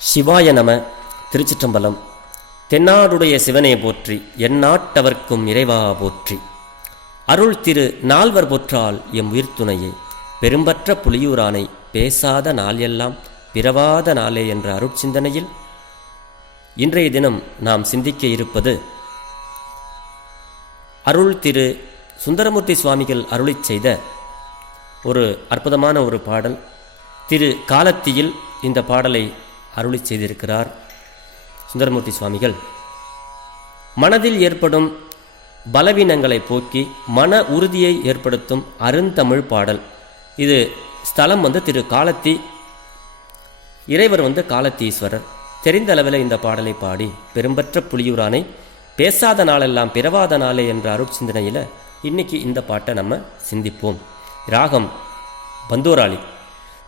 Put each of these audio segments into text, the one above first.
சிவாய நம. திருச்சிற்றம்பலம். தென்னாடுடைய சிவனே போற்றி, எந்நாட்டவர்க்கும் இறைவா போற்றி. அருள் திரு நால்வர் போற்றால் எம் உயிர்த்துணையே, பெரும்பற்ற புலியூரானை பேசாத நாள் எல்லாம் பிறவாத நாளே என்ற அருட்சிந்தனையில் இன்றைய தினம் நாம் சிந்திக்க இருப்பது அருள் திரு சுந்தரமூர்த்தி சுவாமிகள் அருளிச் செய்த ஒரு அற்புதமான ஒரு பாடல். திரு காலத்தியில் இந்த பாடலை அருளி செய்திருக்கிறார் சுந்தரமூர்த்தி சுவாமிகள். மனதில் ஏற்படும் பலவீனங்களை போக்கி மன உறுதியை ஏற்படுத்தும் அருந்தமிழ் பாடல். இது ஸ்தலம் திரு காலத்தி, இறைவர் காலத்தீஸ்வரர். தெரிந்த அளவில் இந்த பாடலை பாடி பெரும்பற்ற புலியூரானை பேசாத நாளெல்லாம் பிறவாத நாளே என்ற அருட்சிந்தனையில் இன்னைக்கு இந்த பாட்டை நம்ம சிந்திப்போம். ராகம் பந்தூராளி.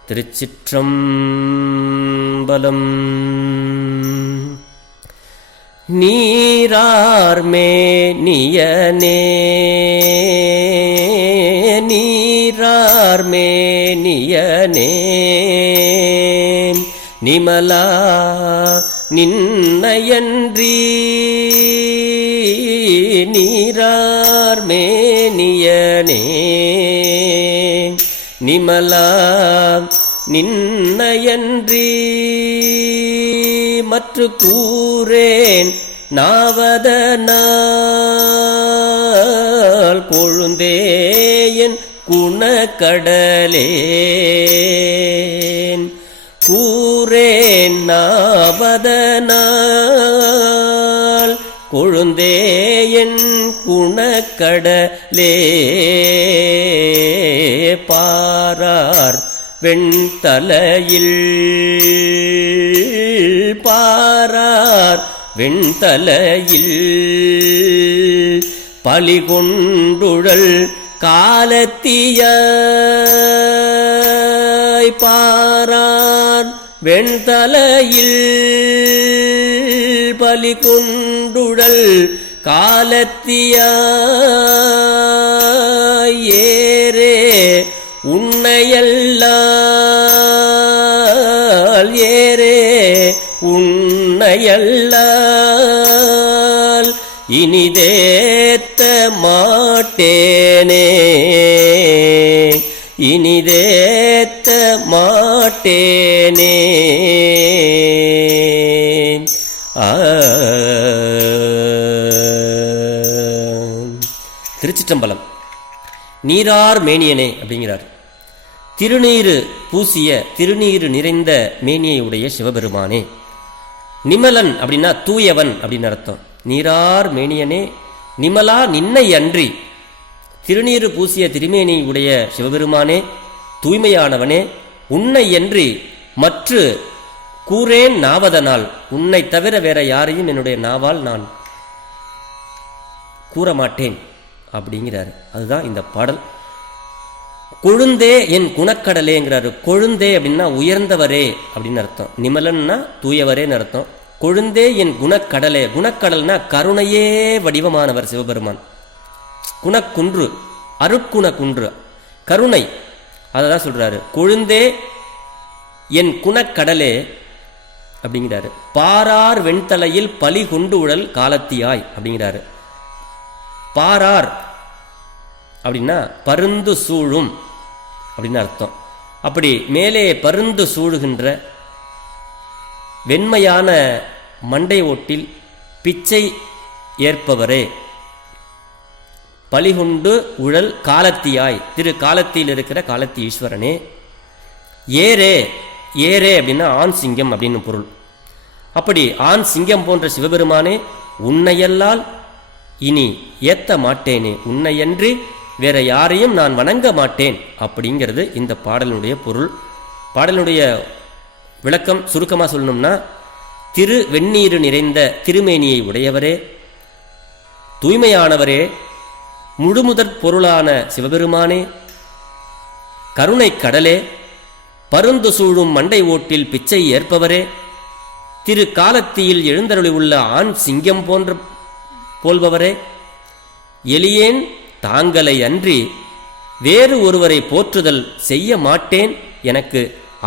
திருச்சிற்றம்பலம். நீரார்மே நியனே நீரார்மே நியனே நிமலா நின்னையன்றி நீரார்மே நியனே நிமலா நின்னையன்றி மற்று கூறேன் நாவதனால் கொழுந்தேயன் குணக்கடலேன் கூறேன் நாவதனால் கொழுந்தேயன் குணக்கடலே பாரார் வெண்தலையில் பாரார் வெண்தலையில் பலிகொண்டுழல் காலத்தியாய் பாரார் வெண்தலையில் பலிகொண்டுழல் காலத்தியாய் ஏரே உன்னையல்லால் ஏரே உன்னையல்லால் இனிதேத்த மாட்டேனே இனிதேத்த மாட்டேனே. திருச்சிற்றம்பலம். நீரார் மேனியனே அப்படிங்கிறார். திருநீரு பூசிய திருநீரு நிறைந்த மேனியை உடைய சிவபெருமானே. நிமலன் அப்படின்னா தூயவன் அப்படின்னு அர்த்தம். நீரார் மேனியனே நிமலா நின்னை அன்றி, திருநீரு பூசிய திருமேனி உடைய சிவபெருமானே, தூய்மையானவனே, உன்னை அன்றி மற்று கூறேன் நாவதனால், உன்னை தவிர வேற யாரையும் என்னுடைய நாவால் நான் கூற மாட்டேன் அப்படிங்கிறாரு. அதுதான் இந்த பாடல். கொழுந்தே என் குணக்கடலேங்கிறாரு. கொழுந்தே அப்படின்னா உயர்ந்தவரே அப்படின்னு அர்த்தம். நிமலன்னா தூயவரேன்னு அர்த்தம். கொழுந்தே என் குணக்கடலே. குணக்கடல்னா கருணையே வடிவமானவர் சிவபெருமான். குணக்குன்று, அருட்குண குன்று, கருணை. அததான் சொல்றாரு. கொழுந்தே என் குணக்கடலே அப்படிங்கிறாரு. பாரார் வெண்தலையில் பலி கொண்டு உழல் காலத்தியாய் அப்படிங்கிறாரு. பாரார் அப்படின்னா பருந்து சூழும் அப்படின்னு அர்த்தம். அப்படி மேலே பருந்து சூழுகின்ற வெண்மையான மண்டை ஓட்டில் பிச்சை ஏற்பவரே, பலிகொண்டு உழல் காலத்தியாய், திரு காலத்தில் இருக்கிற காலத்தி ஈஸ்வரனே. ஏரே, ஏரே அப்படின்னா ஆண் சிங்கம் அப்படின்னு பொருள். அப்படி ஆண் சிங்கம் போன்ற சிவபெருமானே, உன்னையல்லால் இனி ஏத்த மாட்டேனே, உன்னையன்றி வேற யாரையும் நான் வணங்க மாட்டேன் அப்படிங்கிறது இந்த பாடலுடைய பொருள். பாடலுடைய விளக்கம் சுருக்கமாக சொல்லணும்னா, திரு வெந்நீரு நிறைந்த திருமேனியை உடையவரே, தூய்மையானவரே, முழுமுதற் பொருளான சிவபெருமானே, கருணை கடலே, பருந்து சூழும் மண்டை ஓட்டில் பிச்சை ஏற்பவரே, திரு காலத்தியில் எழுந்தருளி உள்ள ஆண் சிங்கம் போல்பவரே, எளியேன் தாங்களை அன்றி வேறு ஒருவரை போற்றுதல் செய்ய மாட்டேன், எனக்கு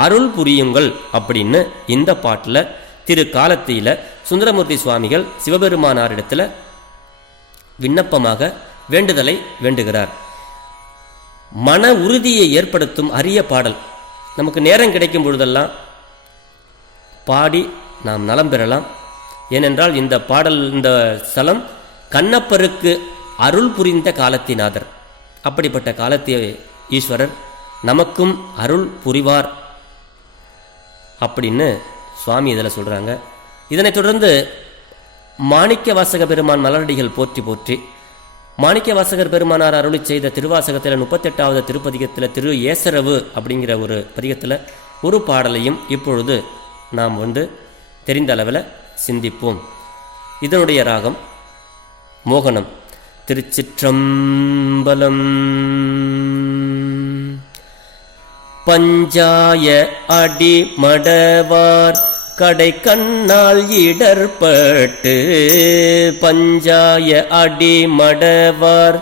அருள் புரியுங்கள் அப்படின்னு இந்த பாட்டில் திரு காலத்தியில சுந்தரமூர்த்தி சுவாமிகள் சிவபெருமானாரிடத்தில் விண்ணப்பமாக வேண்டுதலை வேண்டுகிறார். மன உறுதியை ஏற்படுத்தும் அரிய பாடல். நமக்கு நேரம் கிடைக்கும் பொழுதெல்லாம் பாடி நாம் நலம் பெறலாம். ஏனென்றால் இந்த பாடல், இந்த ஸ்தலம் கண்ணப்பருக்கு அருள் புரிந்த காலத்திநாதர். அப்படிப்பட்ட காலத்திய ஈஸ்வரர் நமக்கும் அருள் புரிவார் அப்படின்னு சுவாமி இதில் சொல்கிறாங்க. இதனைத் தொடர்ந்து மாணிக்க வாசக பெருமான் மலரடிகள் போற்றி போற்றி மாணிக்க வாசகர் பெருமானார் அருளி செய்த திருவாசகத்தில் 38வது திருப்பதிகத்தில் திரு ஏசரவு அப்படிங்கிற ஒரு பதிகத்தில் ஒரு பாடலையும் இப்பொழுது நாம் தெரிந்த அளவில் சிந்திப்போம். இதனுடைய ராகம் மோகனம். திருச்சிற்றம்பலம். பஞ்சாய அடிமடவார் கடை கண்ணால் இடர்பட்டு, பஞ்சாய அடிமடவார்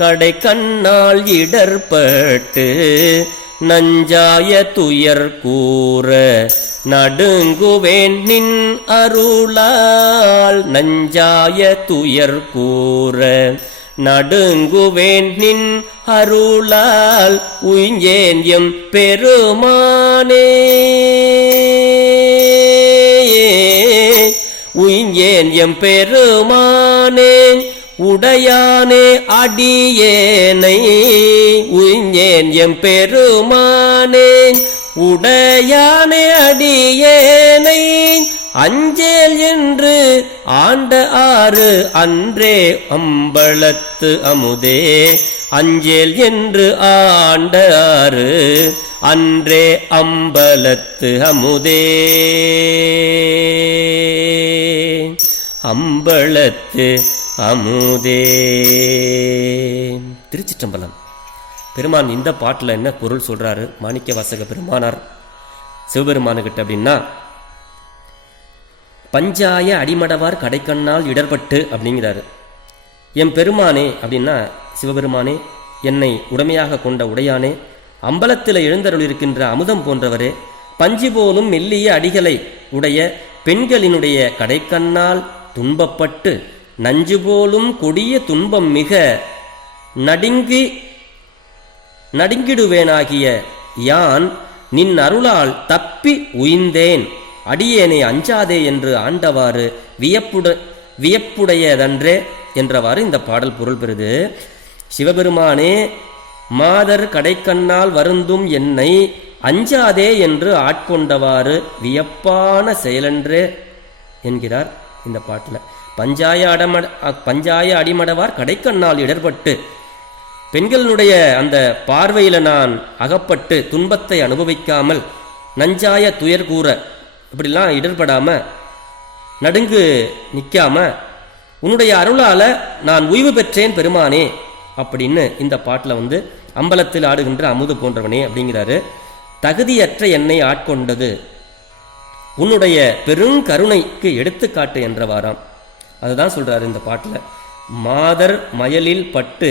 கடை கண்ணால் இடர்பட்டு, நஞ்சாய துயர் கூற நடுங்குவேன் நின் அருளால், நஞ்சாய துயர் கூற நடுங்குவேன் நின் அருளால், உய்ஞ்சேன் எம் பெருமானே, உய்ஞ்சேன் எம் பெருமானே, உடையானே அடியேனை, உய்ஞ்சேன் எம் பெருமானே, உடையானே அடியேனை, அஞ்சேல் என்று ஆண்ட ஆறு அன்றே அம்பலத்து அமுதே, அஞ்சேல் என்று ஆண்ட ஆறு அன்றே அம்பலத்து அமுதே, அம்பலத்து அமுதே. திருச்சிற்றம்பலம். பெருமான் இந்த பாட்டில் என்ன பொருள் சொல்றாரு மாணிக்க வாசக பெருமானார் சிவபெருமானுக்கிட்ட அப்படின்னா, பஞ்சாய அடிமடவார் கடைக்கண்ணால் இடர்பட்டு அப்படிங்கிறாரு. என் பெருமானே அப்படின்னா சிவபெருமானே, என்னை உடமையாக கொண்ட உடையானே, அம்பலத்தில் எழுந்தருளிருக்கின்ற அமுதம் போன்றவரே, பஞ்சு போலும் மெல்லிய அடிகளை உடைய பெண்களினுடைய கடைக்கண்ணால் துன்பப்பட்டு நஞ்சு போலும் கொடிய துன்பம் மிக நடுங்கிடுவேனாகிய யான் நின் அருளால் தப்பி உய்ந்தேன், அடியேனை அஞ்சாதே என்று ஆண்டவாறு வியப்புடையதன்றே என்றவாறு இந்த பாடல் பொருள் பெறுது. சிவபெருமானே, மாதர் கடைக்கண்ணால் வருந்தும் என்னை அஞ்சாதே என்று ஆட்கொண்டவாறு வியப்பான செயலன்றே என்கிறார் இந்த பாட்டில். பஞ்சாய அடிமடவார் கடைக்கண்ணால் இடர்பட்டு, பெண்களுடைய அந்த பார்வையில் நான் அகப்பட்டு துன்பத்தை அனுபவிக்காமல், நஞ்சாய துயர் கூற இப்படிலாம் இடர்படாம நடுங்கு நிற்காம, உன்னுடைய அருளால நான் உய்வு பெற்றேன் பெருமானே அப்படின்னு இந்த பாட்டில் அம்பலத்தில் ஆடுகின்ற அமுது போன்றவனே அப்படிங்கிறாரு. தகுதியற்ற என்னை ஆட்கொண்டது உன்னுடைய பெருங்கருணைக்கு எடுத்துக்காட்டு என்றவாராம். அதுதான் சொல்றாரு இந்த பாட்டில். மாதர் மயலில் பட்டு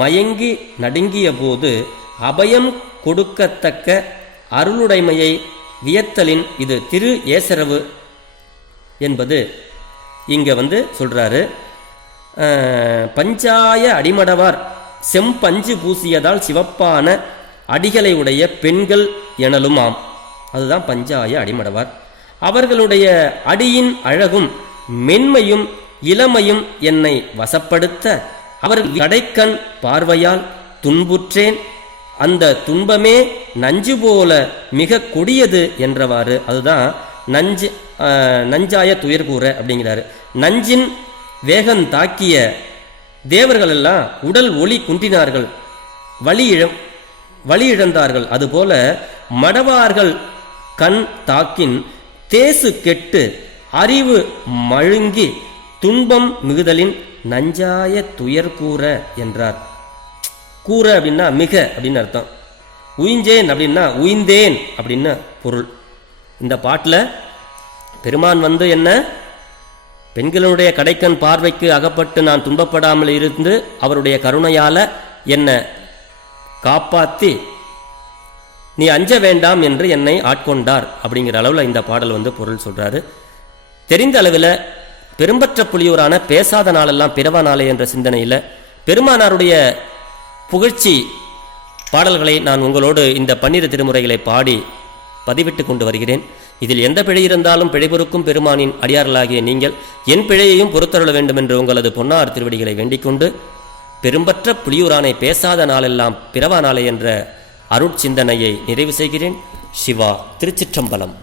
மயங்கி நடுங்கிய போது அபயம் கொடுக்கத்தக்க அருளுடைமையை வியத்தலின் இது திரு ஏசரவு என்பது இங்க சொல்றாரு. பஞ்சாய அடிமடவார் செம்பஞ்சு பூசியதால் சிவப்பான அடிகளை உடைய பெண்கள் எனலும் ஆம். அதுதான் பஞ்சாய அடிமடவார். அவர்களுடைய அடியின் அழகும் மென்மையும் இளமையும் என்னை வசப்படுத்த, அவர்கள் கடைக்கண் பார்வையால் துன்புற்றேன், அந்த துன்பமே நஞ்சு போல மிக கொடியது என்றவாறு. அதுதான் நஞ்சாய துயர் கூற அப்படிங்கிறாரு. நஞ்சின் வேகம் தாக்கிய தேவர்கள் எல்லாம் உடல் ஒளி குன்றினார்கள், வழி இழந்தார்கள். அதுபோல மடவார்கள் கண் தாக்கின் தேசு கெட்டு அறிவு மழுங்கி துன்பம் மிகுதலின் நஞ்சாய துயர் கூற என்றார். கூற அப்படின்னா மிக அப்படின்னு அர்த்தம். உயிஞ்சேன் அப்படின்னா உயிந்தேன் அப்படின்னு பொருள். இந்த பாட்டில் பெருமான் என்ன, பெண்களுடைய கடைக்கண் பார்வைக்கு அகப்பட்டு நான் துன்பப்படாமல் இருந்து அவருடைய கருணையால் என்னை காப்பாற்றி நீ அஞ்ச வேண்டாம் என்று என்னை ஆட்கொண்டார் அப்படிங்கிற அளவில் இந்த பாடல் பொருள் சொல்கிறாரு. தெரிந்த அளவில் பெரும்பற்ற புலியூரான பேசாத நாளெல்லாம் பிறவா நாளே என்ற சிந்தனையில் பெருமானாருடைய புகழ்ச்சி பாடல்களை நான் உங்களோடு இந்த 12 திருமுறைகளை பாடி பதிவிட்டு கொண்டு வருகிறேன். இதில் எந்த பிழை இருந்தாலும் பிழை பொறுக்கும் பெருமானின் அடியார்களாகிய நீங்கள் என் பிழையையும் பொறுத்தருள வேண்டும் என்று உங்களது பொன்னார் திருவடிகளை வேண்டிக்கொண்டு பெரும்பற்ற புலியூரானை பேசாத நாளெல்லாம் பிறவா நாளே என்ற அருட்சிந்தனையை நிறைவு செய்கிறேன். சிவா. திருச்சிற்றம்பலம்.